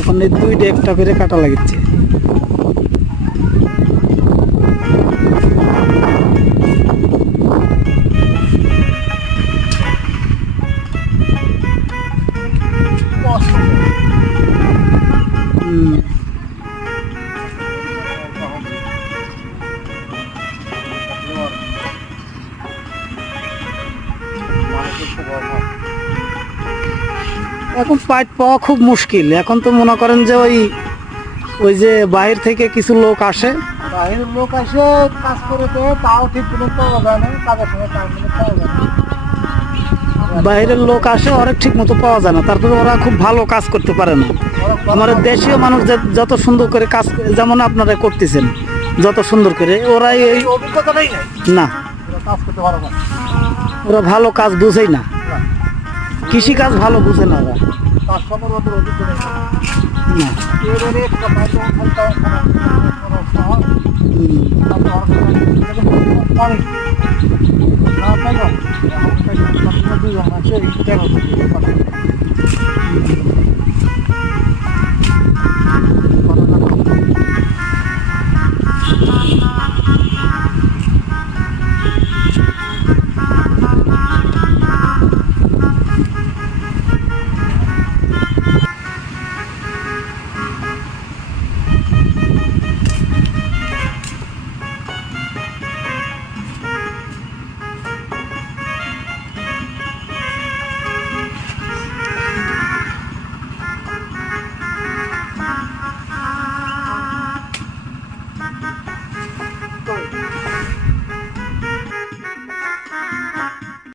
ওখানে দুইটা একটা করে কাটা লাগিচ্ছে। এখন পাইট পাওয়া খুব মুশকিল। এখন তো মনে করেন যে ওই যে বাইরে থেকে কিছু লোক আসে, বাইরের লোক আসে কাজ করে দেয়, তাও ঠিক মতো পাওয়া যায় না, কাজের সময় টাইম মতো পাওয়া যায় না। বাইরের লোক আসে ওরা ঠিক মতো পাওয়া যায় না, তারপরে ওরা খুব ভালো কাজ করতে পারে না। আমাদের দেশীয় মানুষ যত সুন্দর করে কাজ, যেমন আপনারা করতেছেন যত সুন্দর করে, ওরাই এই অভিজ্ঞতাটাই নেই, না, কাজ করতে পারো না, ওরা ভালো কাজ বুঝেই না, কৃষি কাজ ভালো বুঝে না ওরা। কাজ করার ওদের অভিজ্ঞতা নেই। না। এবারে একটা বাইরে ফেলতে হয়, পানি না পাইলাম, দুজন আছে